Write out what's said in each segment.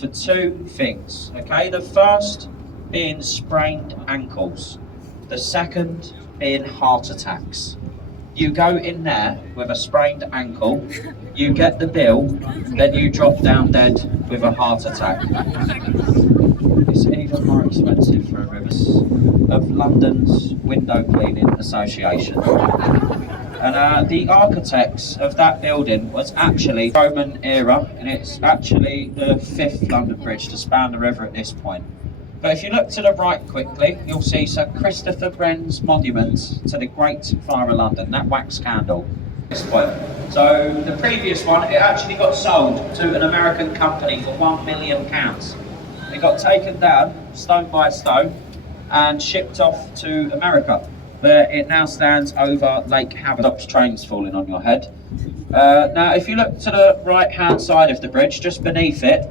for two things, okay? The first being sprained ankles, the second being heart attacks. You go in there with a sprained ankle, you get the bill, then you drop down dead with a heart attack. It's even more expensive for a Rivers of London's Window Cleaning Association. And the architects of that building was actually Roman era, and it's actually the 5th London Bridge to span the river at this point. But if you look to the right quickly, you'll see Sir Christopher Wren's monument to the Great Fire of London, that wax candle. This point. So the previous one, it actually got sold to an American company for £1 million. It got taken down, stone by stone, and shipped off to America, where it now stands over Lake Havert. Stops trains falling on your head. Now, if you look to the right-hand side of the bridge, just beneath it,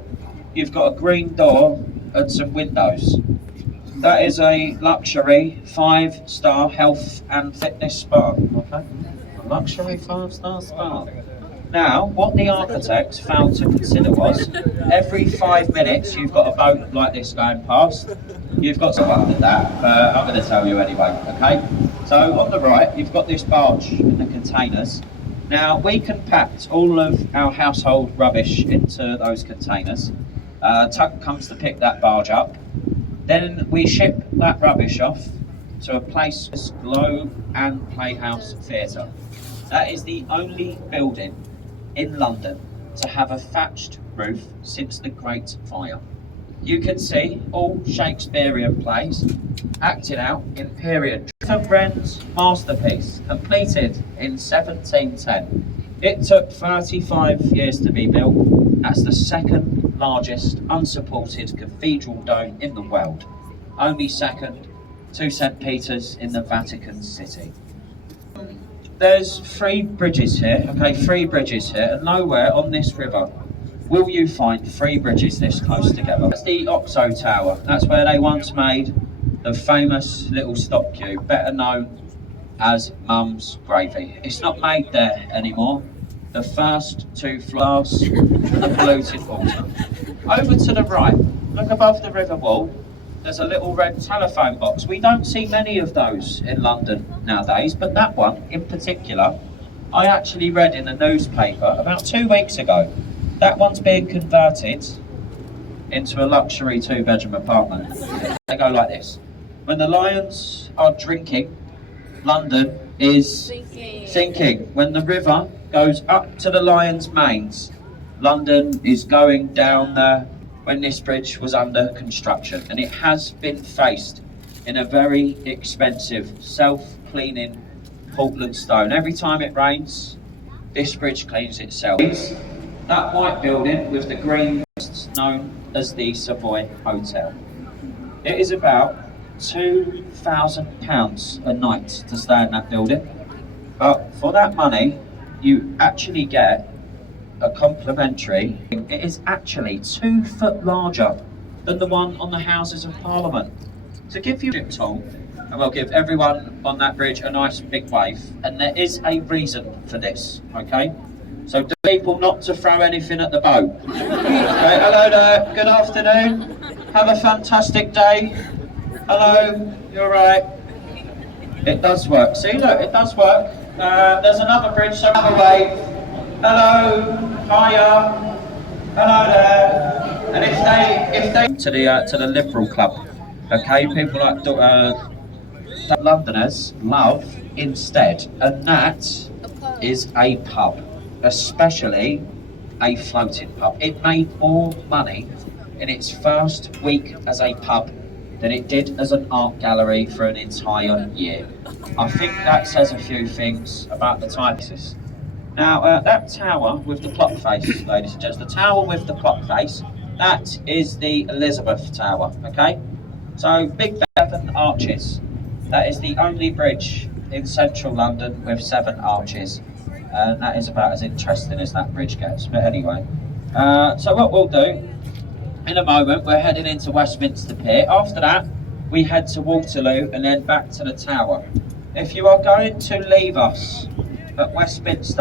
you've got a green door and some windows. That is a luxury 5-star health and fitness spa. Okay, a luxury 5-star spa. Now, what the architects failed to consider was, every 5 minutes you've got a boat like this going past. You've got something like that, but I'm going to tell you anyway, okay? So on the right, you've got this barge in the containers. Now, we compact all of our household rubbish into those containers. Tuck comes to pick that barge up. Then we ship that rubbish off to a place called Globe and Playhouse Theatre. That is the only building in London to have a thatched roof since the Great Fire. You can see all Shakespearean plays acted out in period. Wren's masterpiece, completed in 1710. It took 35 years to be built. That's the second largest unsupported cathedral dome in the world. Only second to St. Peter's in the Vatican City. There's 3 bridges here, okay, 3 bridges here, and nowhere on this river will you find 3 bridges this close together. That's the Oxo Tower. That's where they once made the famous little stop cube, better known as Mum's Gravy. It's not made there anymore. The first 2 floors and the polluted water. Over to the right, look above the river wall, there's a little red telephone box. We don't see many of those in London nowadays, but that one in particular, I actually read in the newspaper about 2 weeks ago. That one's being converted into a luxury 2-bedroom apartment. They go like this. When the lions are drinking, London is sinking. When the river goes up to the Lion's Mains, London is going down there. When this bridge was under construction, and it has been faced in a very expensive self-cleaning Portland stone. Every time it rains, this bridge cleans itself. That white building with the green is known as the Savoy Hotel. It is about £2,000 a night to stay in that building, but for that money you actually get a complimentary. It is actually 2 foot larger than the one on the Houses of Parliament. To give you a tool, and we'll give everyone on that bridge a nice big wave, and there is a reason for this, okay? So do people not to throw anything at the boat. Okay, hello there, good afternoon. Have a fantastic day. Hello, you alright? It does work. See, look, it does work. There's another bridge, so have a wave. Hello, hiya, hello there. And if they to the Liberal Club, okay, people like that Londoners love instead, and that is a pub, especially a floating pub. It made more money in its first week as a pub than it did as an art gallery for an entire year. I think that says a few things about the typefaces. Now, that tower with the clock face, ladies and gents, the tower with the clock face, that is the Elizabeth Tower, okay? So, big 7 arches. That is the only bridge in central London with 7 arches. And that is about as interesting as that bridge gets. But anyway, so what we'll do, in a moment, we're heading into Westminster Pier. After that, we head to Waterloo and then back to the tower. If you are going to leave us at Westminster,